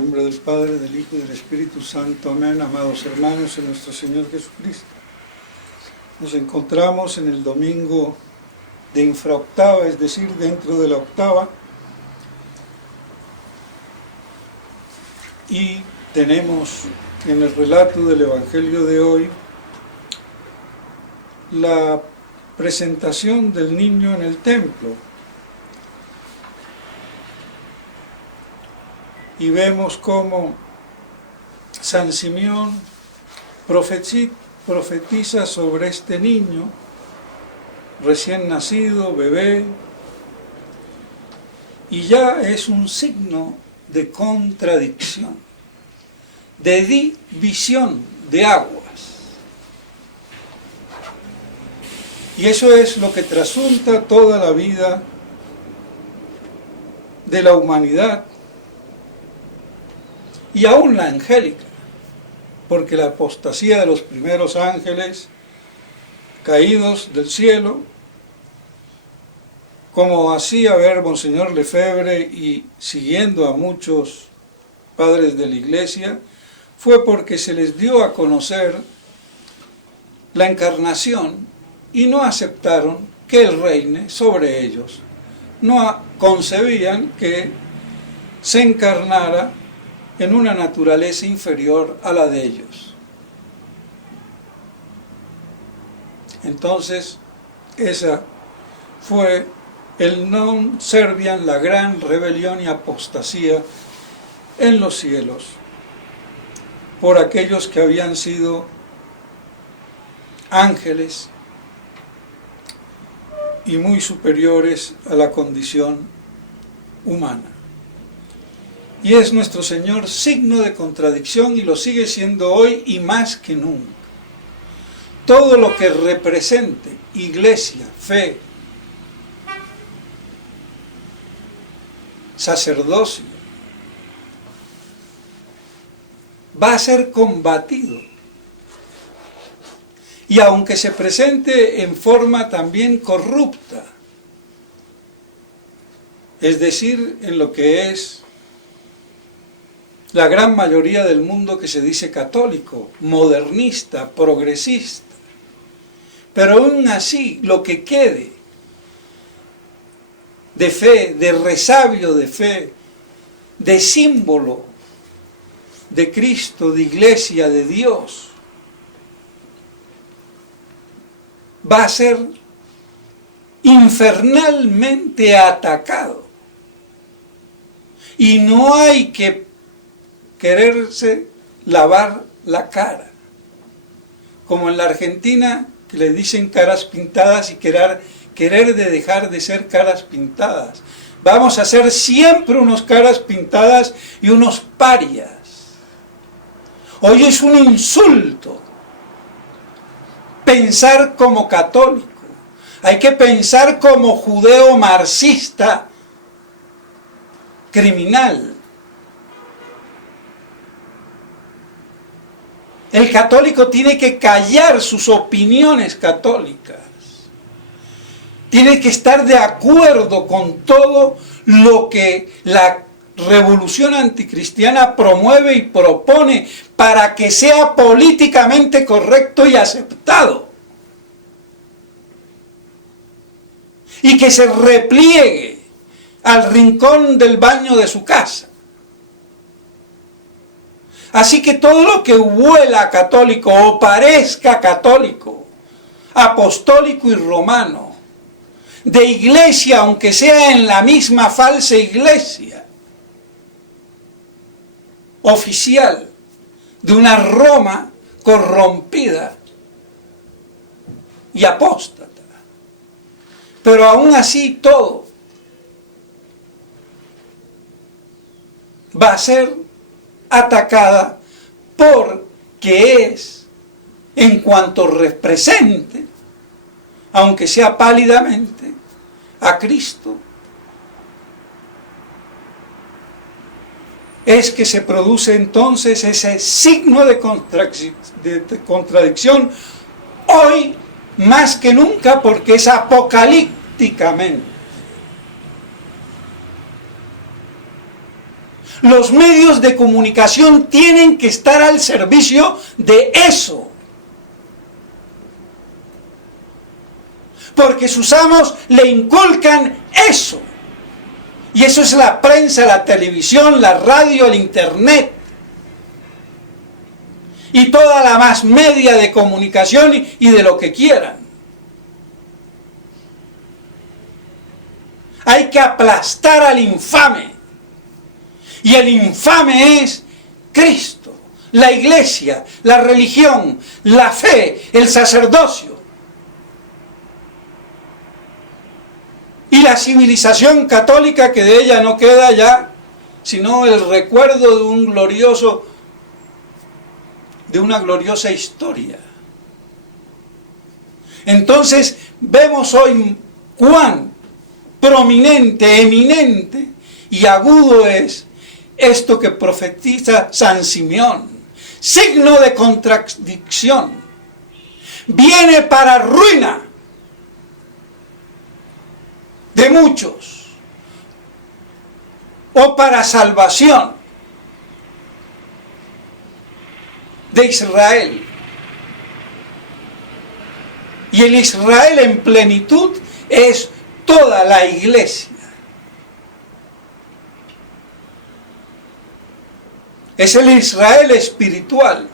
nombre del Padre, del Hijo y del Espíritu Santo. Amén. Amados hermanos en nuestro Señor Jesucristo. Nos encontramos en el domingo de infraoctava, es decir, dentro de la octava. Y tenemos en el relato del Evangelio de hoy la presentación del niño en el templo. Y vemos cómo San Simeón profetiza sobre este niño recién nacido, bebé, y ya es un signo de contradicción, de división de aguas. Y eso es lo que trasunta toda la vida de la humanidad, y aún la angélica, porque la apostasía de los primeros ángeles caídos del cielo, como hacía ver Monseñor Lefebvre y siguiendo a muchos padres de la Iglesia, fue porque se les dio a conocer la encarnación y no aceptaron que Él reine sobre ellos. No concebían que se encarnara en una naturaleza inferior a la de ellos. Entonces, esa fue el non serviam, la gran rebelión y apostasía en los cielos, por aquellos que habían sido ángeles y muy superiores a la condición humana. Y es nuestro Señor signo de contradicción y lo sigue siendo hoy y más que nunca. Todo lo que represente iglesia, fe, sacerdocio, va a ser combatido. Y aunque se presente en forma también corrupta, es decir, en lo que es la gran mayoría del mundo que se dice católico, modernista, progresista, pero aún así lo que quede de fe, de resabio de fe, de símbolo de Cristo, de iglesia, de Dios, va a ser infernalmente atacado. Y no hay que quererse lavar la cara, como en la Argentina, que le dicen caras pintadas y querer de dejar de ser caras pintadas. Vamos a ser siempre unos caras pintadas y unos parias. Hoy es un insulto pensar como católico. Hay que pensar como judeo marxista criminal. El católico tiene que callar sus opiniones católicas. Tiene que estar de acuerdo con todo lo que la revolución anticristiana promueve y propone para que sea políticamente correcto y aceptado. Y que se repliegue al rincón del baño de su casa. Así que todo lo que huela católico o parezca católico, apostólico y romano, de iglesia, aunque sea en la misma falsa iglesia, oficial, de una Roma corrompida y apóstata. Pero aún así todo va a ser atacada porque es, en cuanto represente, aunque sea pálidamente, a Cristo, es que se produce entonces ese signo de contradicción hoy más que nunca, porque es apocalípticamente. Los medios de comunicación tienen que estar al servicio de eso. Porque sus amos le inculcan eso. Y eso es la prensa, la televisión, la radio, el internet. Y toda la más media de comunicación y de lo que quieran. Hay que aplastar al infame. Y el infame es Cristo, la iglesia, la religión, la fe, el sacerdocio. Y la civilización católica, que de ella no queda ya, sino el recuerdo de una gloriosa historia. Entonces vemos hoy cuán prominente, eminente y agudo es esto que profetiza San Simeón. Signo de contradicción. Viene para ruina de muchos o para salvación de Israel. Y el Israel en plenitud es toda la iglesia. Es el Israel espiritual,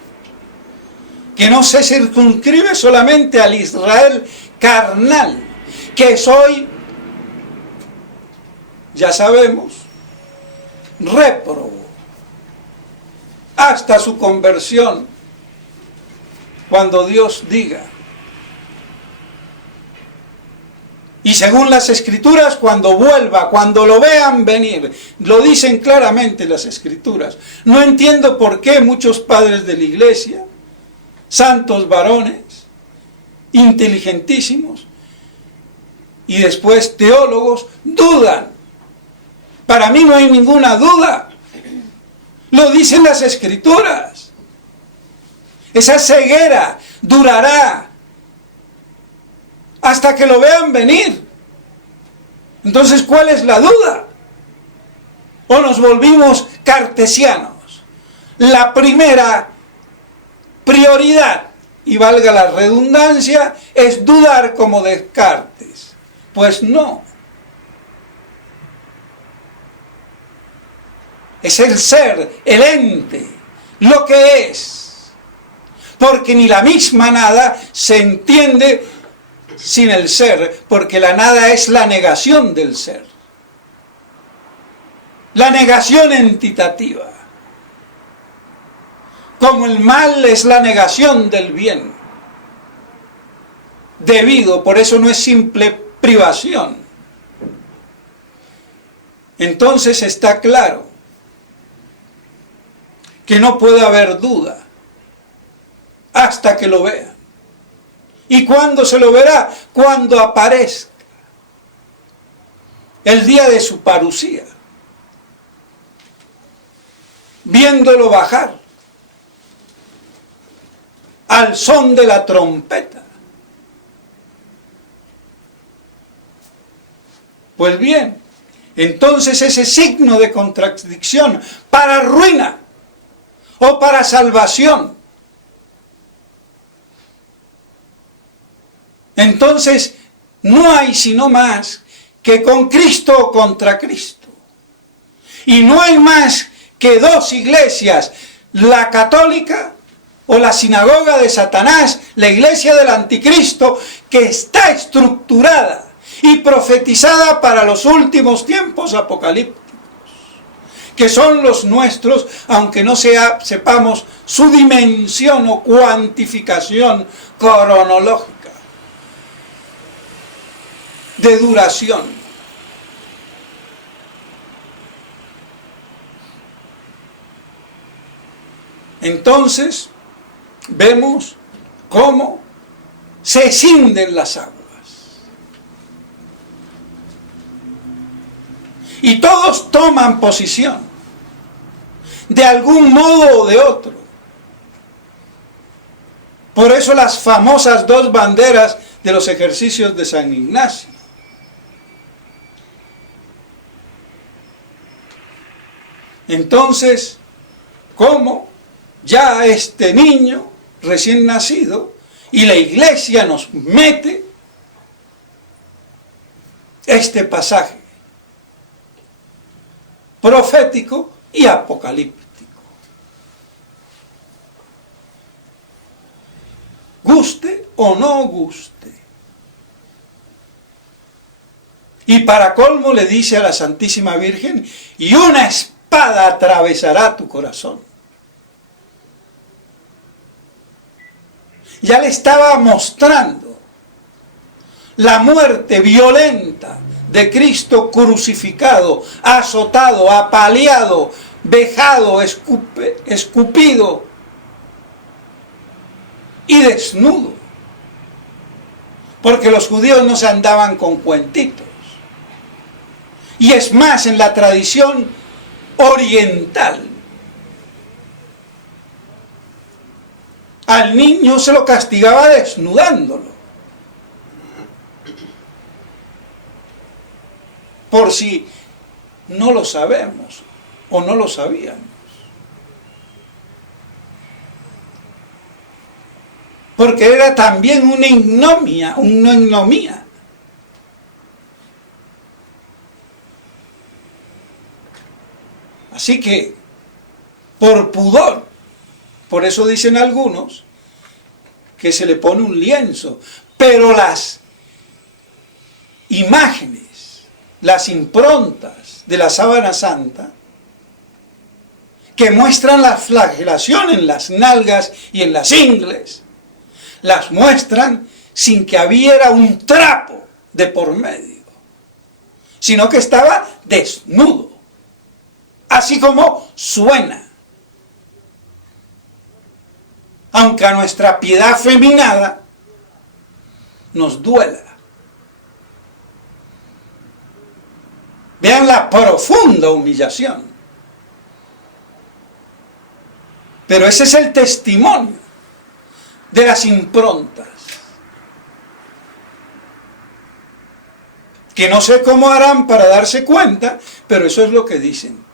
que no se circunscribe solamente al Israel carnal, que es hoy, ya sabemos, réprobo, hasta su conversión, cuando Dios diga. Y según las Escrituras, cuando vuelva, cuando lo vean venir, lo dicen claramente las Escrituras. No entiendo por qué muchos padres de la iglesia, santos varones, inteligentísimos, y después teólogos, dudan. Para mí no hay ninguna duda. Lo dicen las Escrituras. Esa ceguera durará hasta que lo vean venir. Entonces, ¿cuál es la duda? ¿O nos volvimos cartesianos? La primera prioridad, y valga la redundancia, es dudar como Descartes. Pues no. Es el ser, el ente, lo que es. Porque ni la misma nada se entiende sin el ser, porque la nada es la negación del ser. La negación entitativa. Como el mal es la negación del bien. Debido, por eso no es simple privación. Entonces está claro que no puede haber duda hasta que lo vean. ¿Y cuándo se lo verá? Cuando aparezca el día de su parucía, viéndolo bajar al son de la trompeta. Pues bien, entonces ese signo de contradicción para ruina o para salvación. Entonces no hay sino más que con Cristo o contra Cristo. Y no hay más que dos iglesias, la católica o la sinagoga de Satanás, la iglesia del anticristo, que está estructurada y profetizada para los últimos tiempos apocalípticos, que son los nuestros, aunque no sepamos su dimensión o cuantificación cronológica de duración. Entonces vemos cómo se cinden las aguas. Y todos toman posición, de algún modo o de otro. Por eso las famosas dos banderas de los ejercicios de San Ignacio. Entonces, ¿cómo ya este niño recién nacido y la iglesia nos mete este pasaje profético y apocalíptico? Guste o no guste. Y para colmo le dice a la Santísima Virgen, y una espada atravesará tu corazón. Ya le estaba mostrando la muerte violenta de Cristo crucificado, azotado, apaleado, vejado, escupido y desnudo. Porque los judíos no se andaban con cuentitos. Y es más, en la tradición oriental, al niño se lo castigaba desnudándolo. Por si no lo sabemos o no lo sabíamos. Porque era también una ignominia. Así que, por pudor, por eso dicen algunos que se le pone un lienzo, pero las imágenes, las improntas de la sábana santa, que muestran la flagelación en las nalgas y en las ingles, las muestran sin que hubiera un trapo de por medio, sino que estaba desnudo, así como suena. Aunque a nuestra piedad afeminada nos duela. Vean la profunda humillación. Pero ese es el testimonio de las improntas. Que no sé cómo harán para darse cuenta, pero eso es lo que dicen.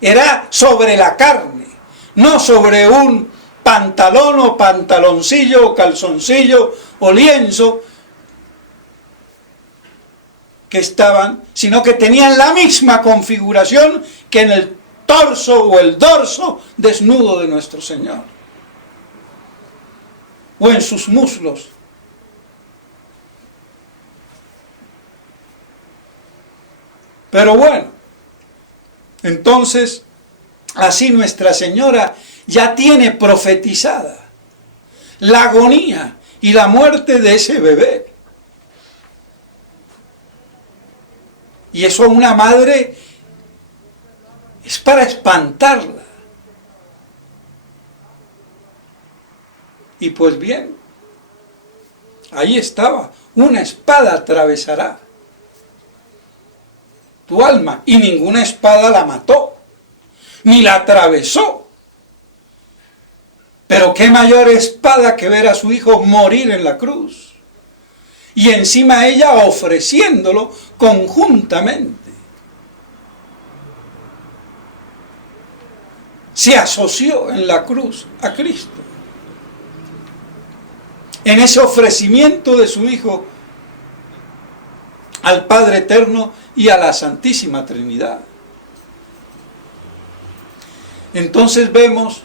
Era sobre la carne, no sobre un pantalón o pantaloncillo o calzoncillo o lienzo que estaban, sino que tenían la misma configuración que en el torso o el dorso desnudo de nuestro Señor, o en sus muslos. Pero bueno, entonces, así Nuestra Señora ya tiene profetizada la agonía y la muerte de ese bebé. Y eso a una madre es para espantarla. Y pues bien, ahí estaba, una espada atravesará tu alma, y ninguna espada la mató, ni la atravesó. Pero qué mayor espada que ver a su hijo morir en la cruz, y encima ella ofreciéndolo conjuntamente. Se asoció en la cruz a Cristo, en ese ofrecimiento de su hijo al Padre Eterno y a la Santísima Trinidad. Entonces vemos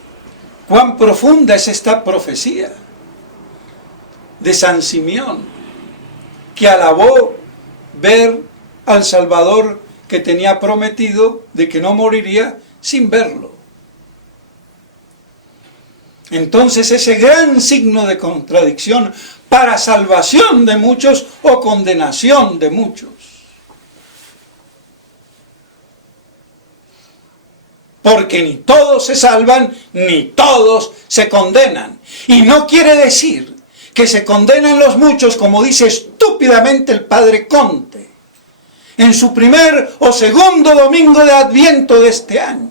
cuán profunda es esta profecía de San Simeón, que alabó ver al Salvador que tenía prometido de que no moriría sin verlo. Entonces ese gran signo de contradicción para salvación de muchos o condenación de muchos. Porque ni todos se salvan, ni todos se condenan. Y no quiere decir que se condenan los muchos, como dice estúpidamente el padre Conte, en su primer o segundo domingo de Adviento de este año.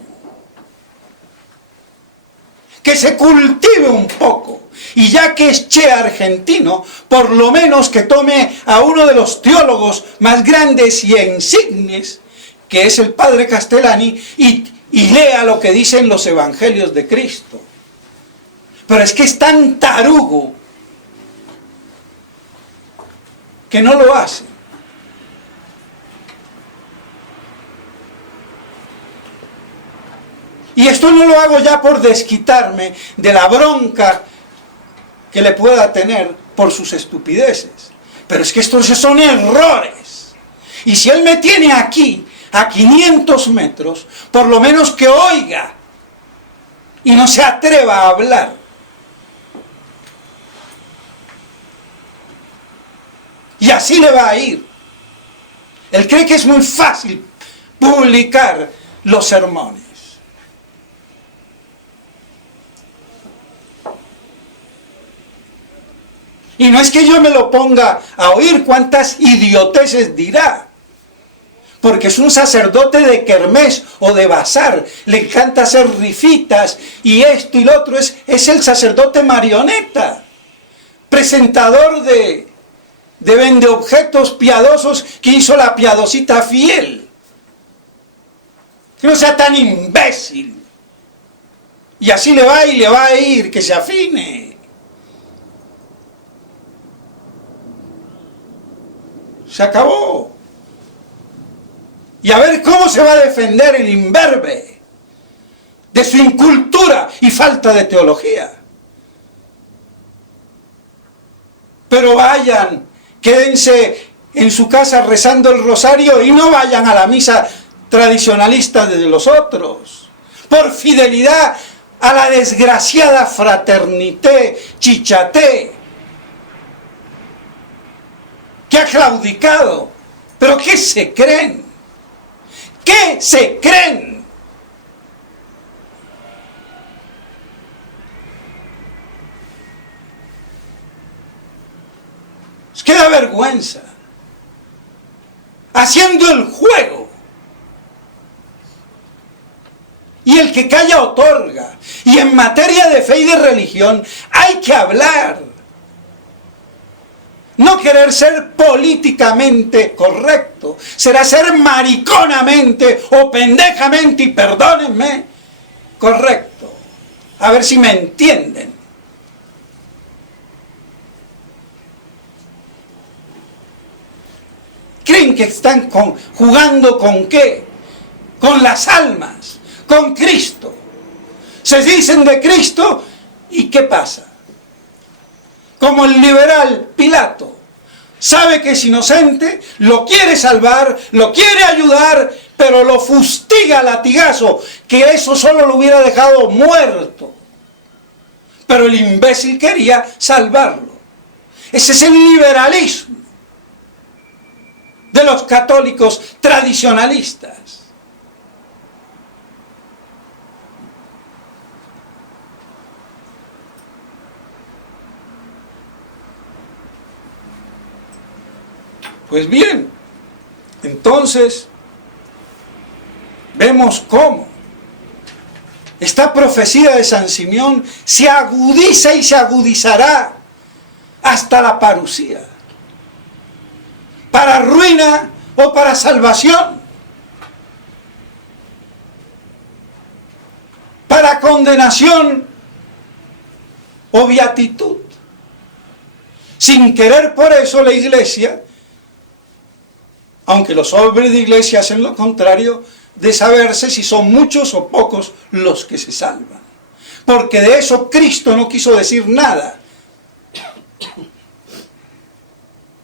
Que se cultive un poco, y ya que es che argentino, por lo menos que tome a uno de los teólogos más grandes y insignes, que es el padre Castellani, y y lea lo que dicen los evangelios de Cristo. Pero es que es tan tarugo que no lo hace. Y esto no lo hago ya por desquitarme de la bronca que le pueda tener por sus estupideces. Pero es que estos son errores. Y si él me tiene aquí, a 500 metros, por lo menos que oiga y no se atreva a hablar. Y así le va a ir. Él cree que es muy fácil publicar los sermones. Y no es que yo me lo ponga a oír cuántas idioteces dirá. Porque es un sacerdote de kermés o de bazar. Le encanta hacer rifitas y esto y lo otro. Es el sacerdote marioneta. Presentador de vendeobjetos piadosos que hizo la piadosita fiel. Que no sea tan imbécil. Y así le va y le va a ir, que se afine. Se acabó. Y a ver cómo se va a defender el imberbe de su incultura y falta de teología. Pero vayan, quédense en su casa rezando el rosario y no vayan a la misa tradicionalista de los otros. Por fidelidad a la desgraciada fraternité, chichaté, que ha claudicado. ¿Pero qué se creen? ¿Qué se creen? Es que da vergüenza. Haciendo el juego. Y el que calla otorga. Y en materia de fe y de religión hay que hablar. No querer ser políticamente correcto, será ser mariconamente o pendejamente, y perdónenme, correcto. A ver si me entienden. ¿Creen que están jugando con qué? Con las almas, con Cristo. Se dicen de Cristo, ¿y qué pasa? Como el liberal Pilato, sabe que es inocente, lo quiere salvar, lo quiere ayudar, pero lo fustiga a latigazo, que eso solo lo hubiera dejado muerto. Pero el imbécil quería salvarlo. Ese es el liberalismo de los católicos tradicionalistas. Pues bien, entonces vemos cómo esta profecía de San Simeón se agudiza y se agudizará hasta la parucía, para ruina o para salvación, para condenación o beatitud. Sin querer por eso la Iglesia, aunque los hombres de iglesia hacen lo contrario, de saberse si son muchos o pocos los que se salvan. Porque de eso Cristo no quiso decir nada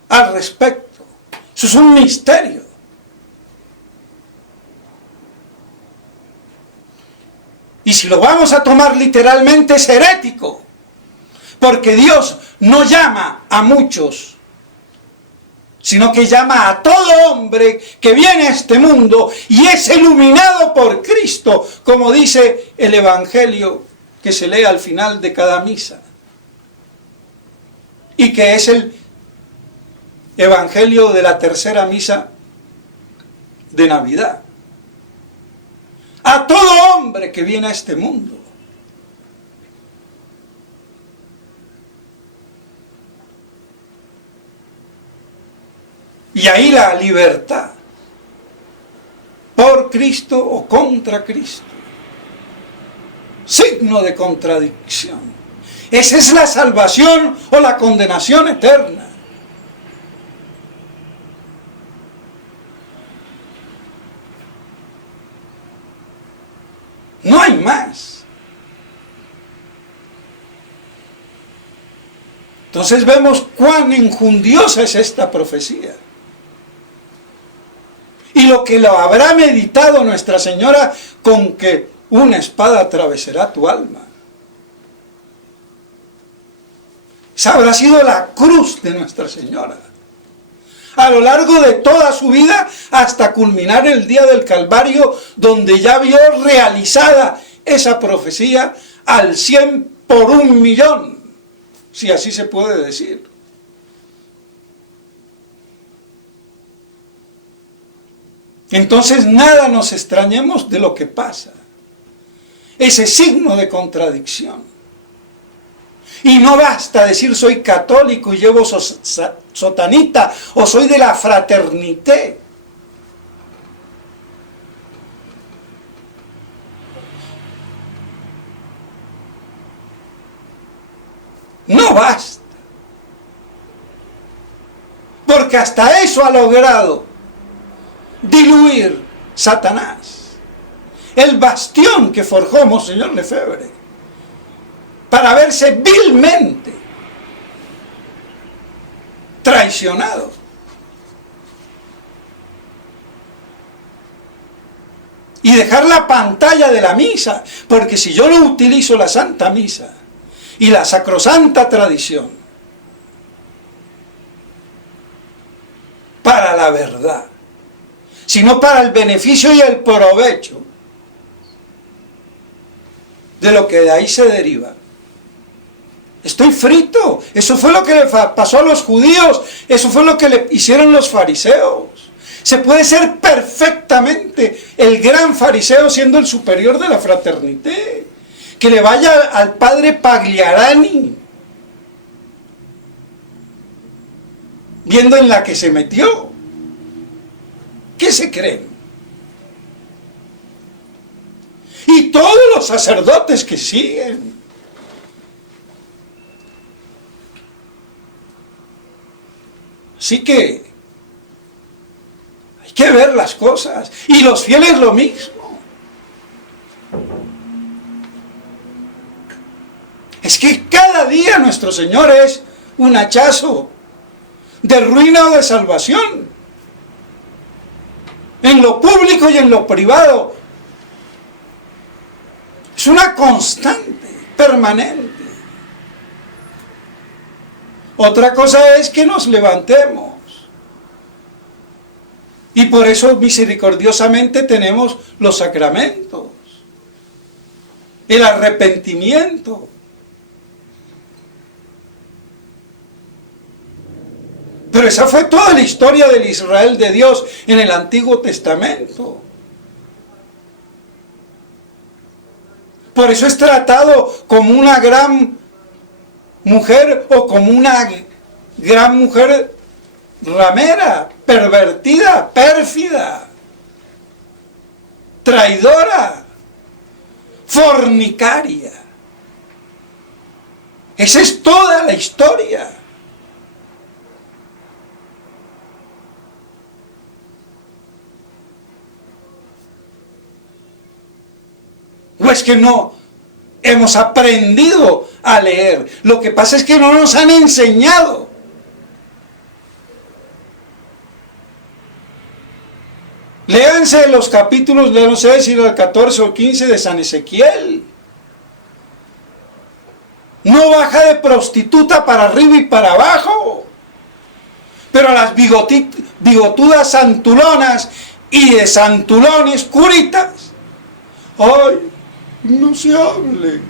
al respecto. Eso es un misterio. Y si lo vamos a tomar literalmente es herético. Porque Dios no llama a muchos, sino que llama a todo hombre que viene a este mundo y es iluminado por Cristo, como dice el Evangelio que se lee al final de cada misa. Y que es el Evangelio de la tercera misa de Navidad. A todo hombre que viene a este mundo. Y ahí la libertad, por Cristo o contra Cristo. signo de contradicción. Esa es la salvación o la condenación eterna. No hay más. Entonces vemos cuán enjundiosa es esta profecía. Y lo que lo habrá meditado Nuestra Señora con que una espada atravesará tu alma. Esa habrá sido la cruz de Nuestra Señora. A lo largo de toda su vida, hasta culminar el día del Calvario, donde ya vio realizada esa profecía al 100 por 1.000.000, si así se puede decir. Entonces nada nos extrañemos de lo que pasa. Ese signo de contradicción. Y no basta decir soy católico y llevo sotanita o soy de la fraternité. No basta. Porque hasta eso ha logrado diluir Satanás. El bastión que forjó Monseñor Lefebvre para verse vilmente traicionado. Y dejar la pantalla de la misa, porque si yo no utilizo la Santa Misa y la sacrosanta tradición para la verdad, sino para el beneficio y el provecho de lo que de ahí se deriva, estoy frito. Eso fue lo que le pasó a los judíos, eso fue lo que le hicieron los fariseos. Se puede ser perfectamente el gran fariseo siendo el superior de la fraternité. Que le vaya al padre Pagliarani, viendo en la que se metió. ¿Qué se creen? Y todos los sacerdotes que siguen. Así que hay que ver las cosas. Y los fieles lo mismo. Es que cada día nuestro Señor es un hachazo de ruina o de salvación. En lo público y en lo privado. Es una constante, permanente. Otra cosa es que nos levantemos. Y por eso misericordiosamente tenemos los sacramentos. El arrepentimiento. Pero esa fue toda la historia del Israel de Dios en el Antiguo Testamento. Por eso es tratado como una gran mujer o como una gran mujer ramera, pervertida, pérfida, traidora, fornicaria. Esa es toda la historia. ¿O es que no hemos aprendido a leer? Lo que pasa es que no nos han enseñado. Léanse los capítulos, no sé si el 14 o 15 de San Ezequiel. No baja de prostituta para arriba y para abajo. Pero a las bigotudas santulonas y de santulones curitas, ¡ay! No se hable.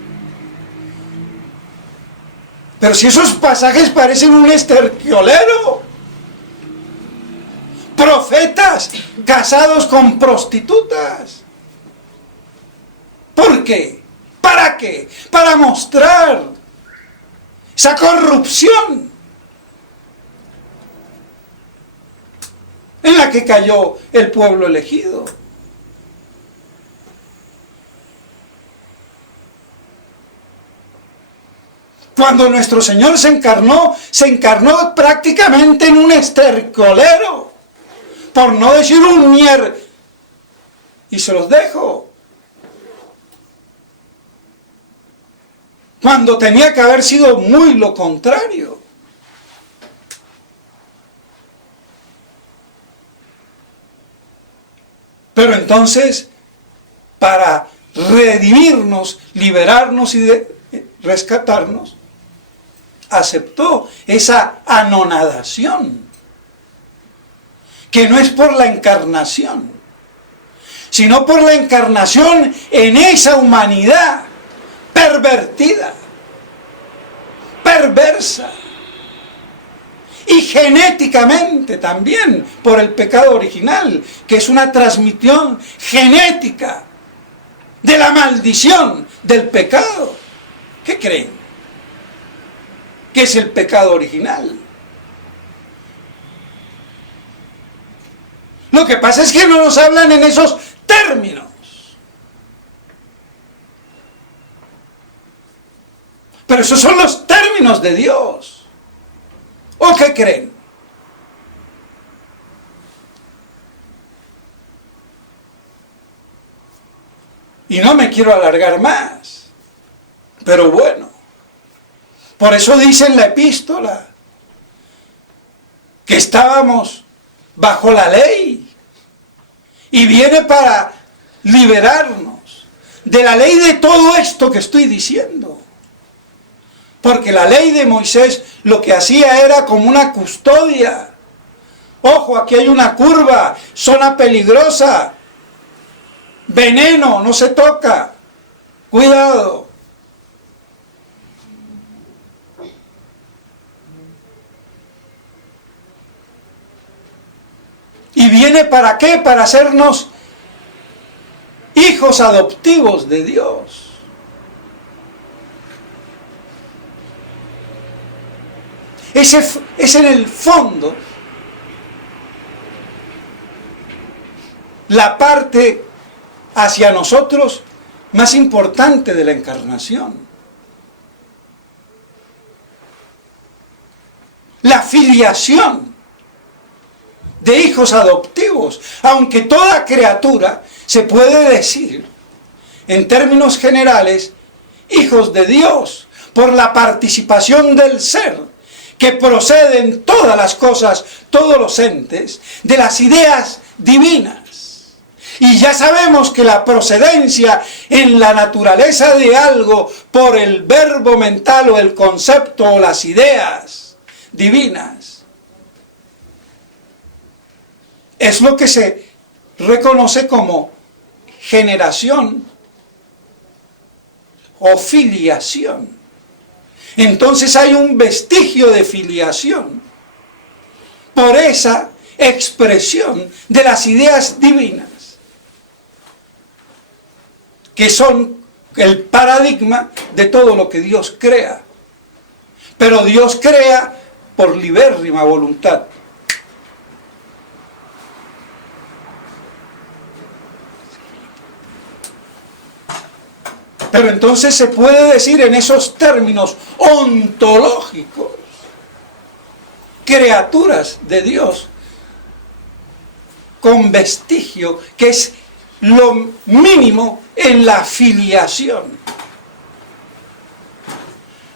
Pero si esos pasajes parecen un esterquiolero. Profetas casados con prostitutas. ¿Por qué? ¿Para qué? Para mostrar esa corrupción en la que cayó el pueblo elegido. Cuando nuestro Señor se encarnó prácticamente en un estercolero, por no decir un mier, y se los dejo. Cuando tenía que haber sido muy lo contrario. Pero entonces, para redimirnos, liberarnos y rescatarnos, aceptó esa anonadación, que no es por la encarnación, sino por la encarnación en esa humanidad pervertida, perversa, y genéticamente también por el pecado original, que es una transmisión genética de la maldición del pecado. ¿Qué creen? ¿Qué es el pecado original? Lo que pasa es que no nos hablan en esos términos. Pero esos son los términos de Dios. ¿O qué creen? Y no me quiero alargar más. Pero bueno. Por eso dice en la epístola que estábamos bajo la ley. Y viene para liberarnos de la ley de todo esto que estoy diciendo. Porque la ley de Moisés lo que hacía era como una custodia. Ojo, aquí hay una curva, zona peligrosa. Veneno, no se toca. Cuidado. ¿Y viene para qué? Para hacernos hijos adoptivos de Dios. Es en el fondo la parte hacia nosotros más importante de la encarnación. La filiación de hijos adoptivos, aunque toda criatura se puede decir, en términos generales, hijos de Dios, por la participación del ser, que proceden todas las cosas, todos los entes, de las ideas divinas. Y ya sabemos que la procedencia en la naturaleza de algo por el verbo mental o el concepto o las ideas divinas es lo que se reconoce como generación o filiación. Entonces hay un vestigio de filiación por esa expresión de las ideas divinas, que son el paradigma de todo lo que Dios crea. Pero Dios crea por libérrima voluntad. Pero entonces se puede decir en esos términos ontológicos, criaturas de Dios con vestigio, que es lo mínimo en la filiación.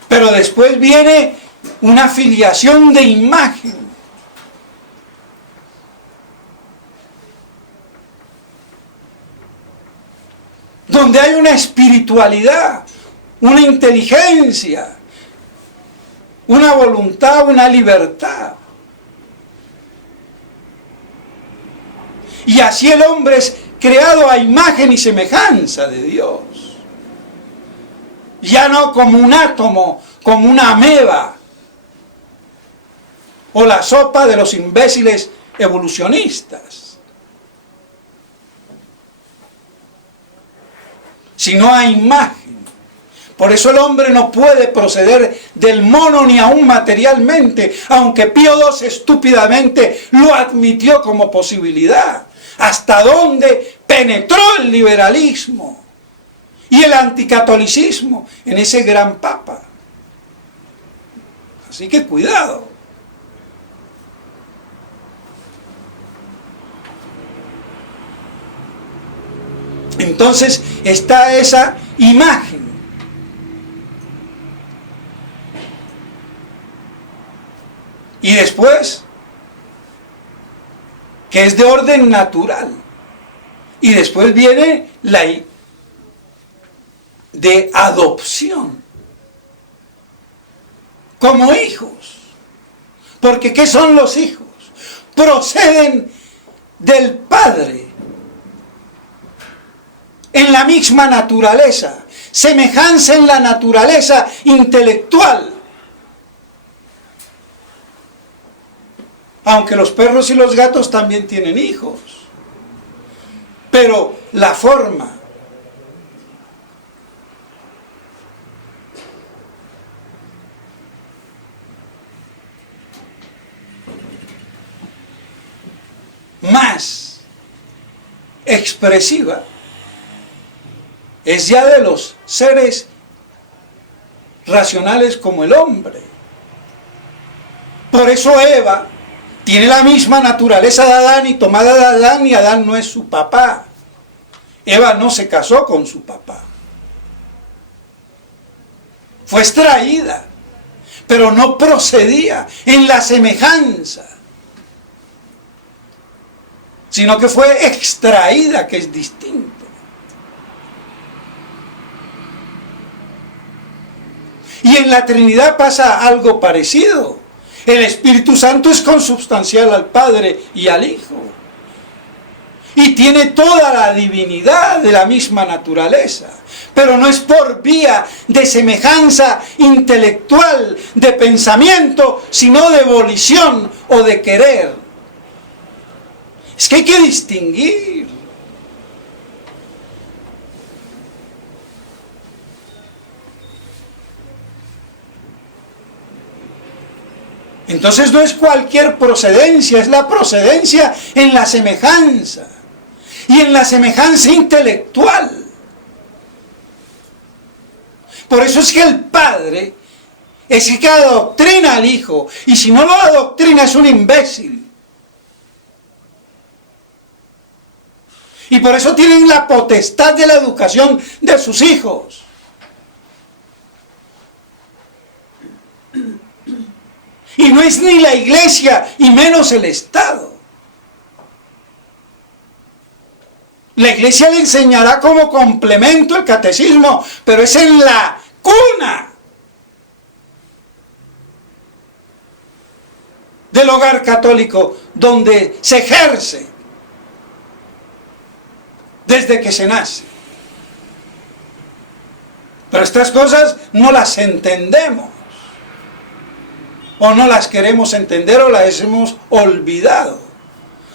Pero después viene una filiación de imagen. Donde hay una espiritualidad, una inteligencia, una voluntad, una libertad. Y así el hombre es creado a imagen y semejanza de Dios. Ya no como un átomo, como una ameba, o la sopa de los imbéciles evolucionistas. Sino a imagen. Por eso el hombre no puede proceder del mono ni aún materialmente, aunque Pío II estúpidamente lo admitió como posibilidad. Hasta dónde penetró el liberalismo y el anticatolicismo en ese gran papa. Así que cuidado. Entonces está esa imagen. Y después, que es de orden natural. Y después viene la de adopción. Como hijos. Porque ¿qué son los hijos? Proceden del Padre. En la misma naturaleza. Semejanza en la naturaleza intelectual. Aunque los perros y los gatos también tienen hijos. Pero la forma. Más expresiva es ya de los seres racionales como el hombre. Por eso Eva tiene la misma naturaleza de Adán y tomada de Adán, y Adán no es su papá. Eva no se casó con su papá. Fue extraída, pero no procedía en la semejanza, sino que fue extraída, que es distinto. Y en la Trinidad pasa algo parecido. El Espíritu Santo es consubstancial al Padre y al Hijo. Y tiene toda la divinidad de la misma naturaleza. Pero no es por vía de semejanza intelectual, de pensamiento, sino de volición o de querer. Es que hay que distinguir. Entonces no es cualquier procedencia, es la procedencia en la semejanza. Y en la semejanza intelectual. Por eso es que el Padre es el que adoctrina al Hijo. Y si no lo adoctrina es un imbécil. Y por eso tienen la potestad de la educación de sus hijos. Y no es ni la iglesia, y menos el Estado. La iglesia le enseñará como complemento el catecismo, pero es en la cuna del hogar católico donde se ejerce desde que se nace. Pero estas cosas no las entendemos. O no las queremos entender o las hemos olvidado.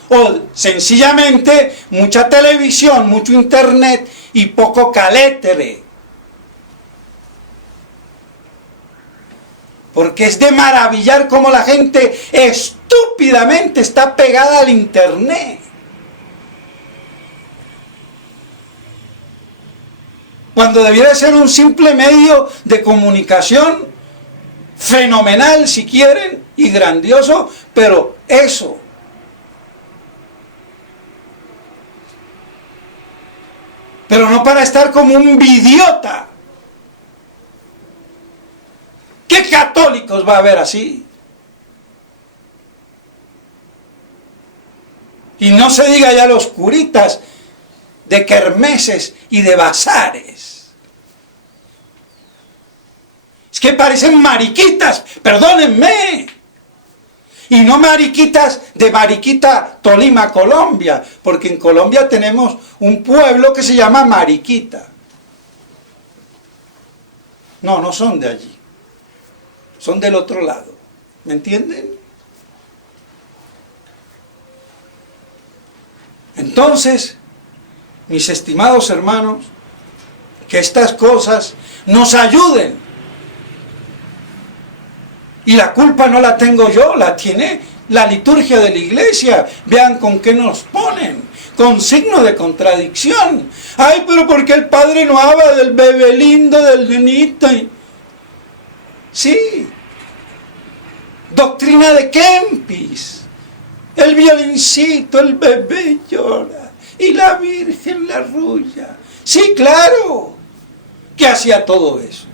O sencillamente mucha televisión, mucho internet y poco calétere. Porque es de maravillar cómo la gente estúpidamente está pegada al internet. Cuando debiera ser un simple medio de comunicación fenomenal si quieren y grandioso, pero eso pero no para estar como un idiota. ¿Qué católicos va a haber así? Y no se diga ya los curitas de kermeses y de bazares. Es que parecen mariquitas, perdónenme. Y no mariquitas de Mariquita, Tolima, Colombia, porque en Colombia tenemos un pueblo que se llama Mariquita. No, no son de allí. Son del otro lado. ¿Me entienden? Entonces, mis estimados hermanos, que estas cosas nos ayuden. Y la culpa no la tengo yo, la tiene la liturgia de la iglesia. Vean con qué nos ponen, con signo de contradicción. Ay, pero ¿por qué el padre no habla del bebé lindo, del nenito? Sí, Doctrina de Kempis. El violincito, el bebé llora y la Virgen la arrulla. Sí, claro, que hacía todo eso.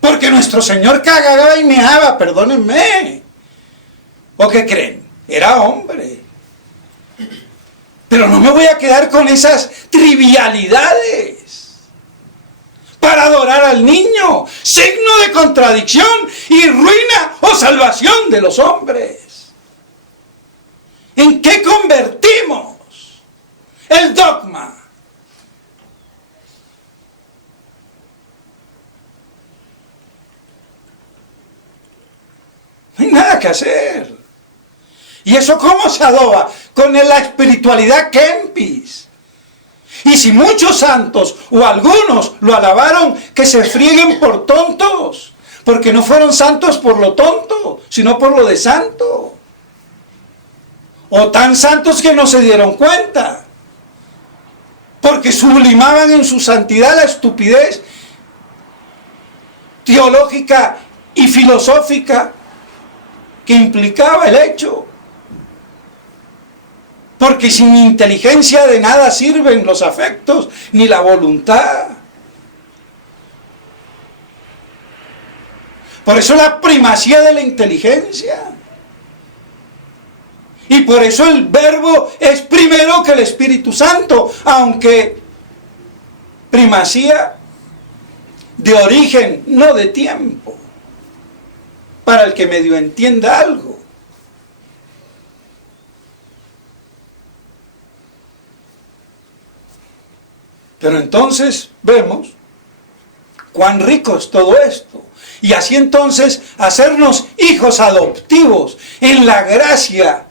Porque nuestro Señor cagaba y meaba, perdónenme. ¿O qué creen? Era hombre. Pero no me voy a quedar con esas trivialidades para adorar al niño, signo de contradicción y ruina o salvación de los hombres. ¿En qué convertimos el dogma? No hay nada que hacer. ¿Y eso cómo se adoba? Con la espiritualidad Kempis. Y si muchos santos o algunos lo alabaron, que se frieguen por tontos, porque no fueron santos por lo tonto, sino por lo de santo. O tan santos que no se dieron cuenta, porque sublimaban en su santidad la estupidez teológica y filosófica que implicaba el hecho. Porque sin inteligencia de nada sirven los afectos ni la voluntad. Por eso la primacía de la inteligencia. Y por eso el Verbo es primero que el Espíritu Santo, aunque primacía de origen, no de tiempo, para el que medio entienda algo. Pero entonces vemos cuán rico es todo esto. Y así entonces hacernos hijos adoptivos en la gracia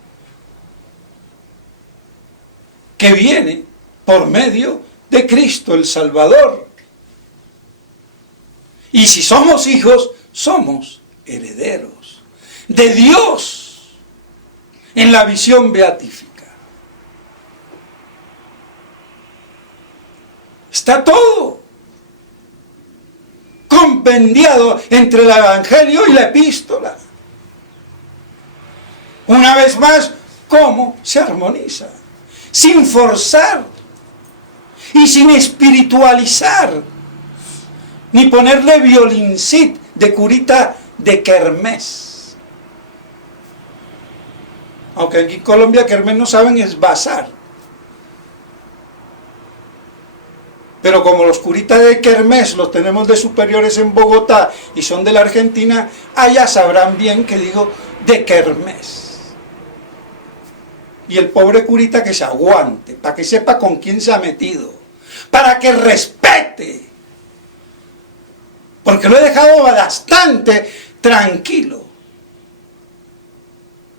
que viene por medio de Cristo el Salvador. Y si somos hijos, somos herederos de Dios en la visión beatífica. Está todo compendiado entre el Evangelio y la Epístola. Una vez más, ¿cómo se armoniza? Sin forzar y sin espiritualizar, ni ponerle violincit de curita de kermés. Aunque aquí en Colombia kermés no saben es bazar. Pero como los curitas de kermés los tenemos de superiores en Bogotá y son de la Argentina, allá sabrán bien que digo de kermés. Y el pobre curita que se aguante, para que sepa con quién se ha metido, para que respete. Porque lo he dejado bastante tranquilo.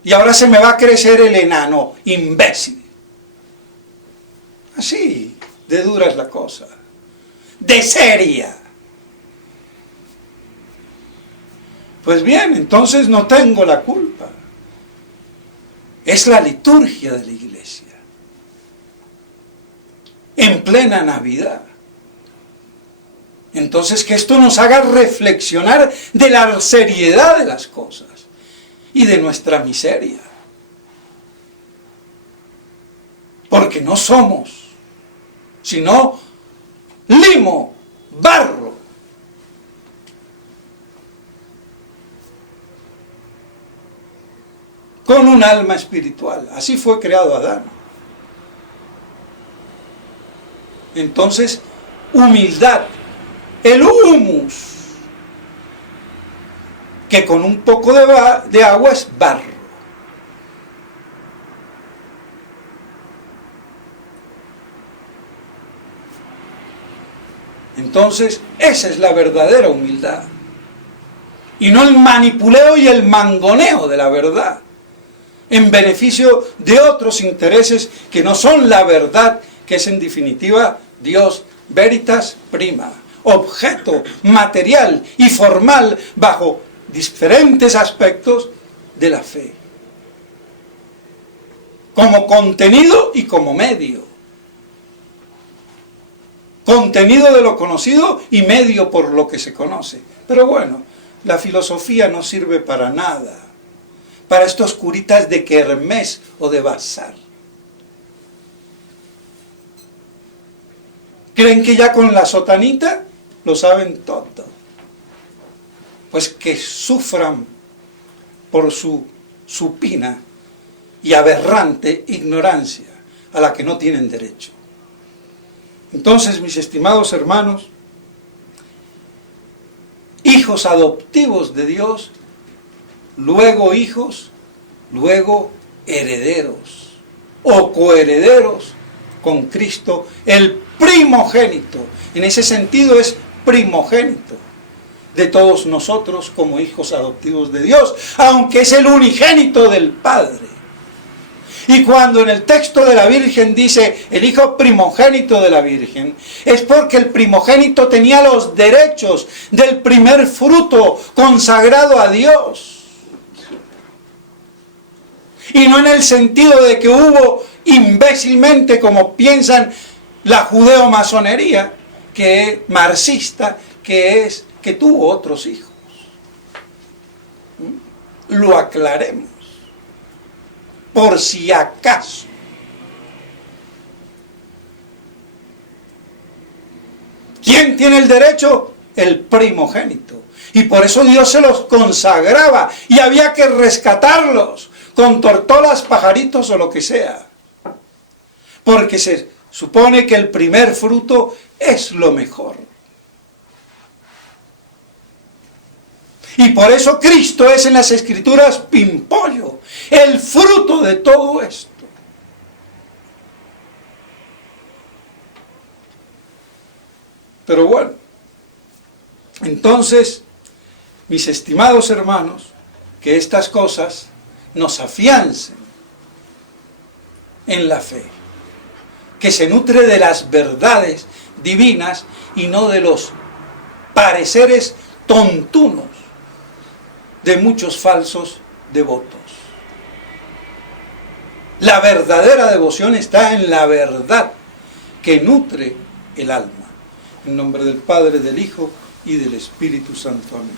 Y ahora se me va a crecer el enano, imbécil. Así de dura es la cosa, de seria. Pues bien, entonces no tengo la culpa. Es la liturgia de la iglesia. En plena Navidad. Entonces que esto nos haga reflexionar de la seriedad de las cosas y de nuestra miseria. Porque no somos sino limo, barro. Con un alma espiritual. Así fue creado Adán. Entonces, humildad. El humus, que con un poco de agua es barro. Entonces, esa es la verdadera humildad. Y no el manipuleo y el mangoneo de la verdad, en beneficio de otros intereses que no son la verdad, que es en definitiva Dios, veritas prima, objeto material y formal bajo diferentes aspectos de la fe, como contenido y como medio. Contenido de lo conocido y medio por lo que se conoce. Pero bueno, la filosofía no sirve para nada, para estos curitas de kermés o de bazar. ¿Creen que ya con la sotanita lo saben todo? Pues que sufran por su supina y aberrante ignorancia a la que no tienen derecho. Entonces, mis estimados hermanos, hijos adoptivos de Dios, luego hijos, luego herederos o coherederos con Cristo, el primogénito. En ese sentido es primogénito de todos nosotros como hijos adoptivos de Dios, aunque es el unigénito del Padre. Y cuando en el texto de la Virgen dice el hijo primogénito de la Virgen, es porque el primogénito tenía los derechos del primer fruto consagrado a Dios. Y no en el sentido de que hubo imbécilmente, como piensan la judeo-masonería, que es marxista, que tuvo otros hijos. Lo aclaremos, por si acaso. ¿Quién tiene el derecho? El primogénito. Y por eso Dios se los consagraba y había que rescatarlos con tortolas, pajaritos o lo que sea. Porque se supone que el primer fruto es lo mejor. Y por eso Cristo es en las Escrituras pimpollo, el fruto de todo esto. Pero bueno, entonces, mis estimados hermanos, que estas cosas nos afiancen en la fe, que se nutre de las verdades divinas y no de los pareceres tontunos de muchos falsos devotos. La verdadera devoción está en la verdad que nutre el alma. En nombre del Padre, del Hijo y del Espíritu Santo. Amén.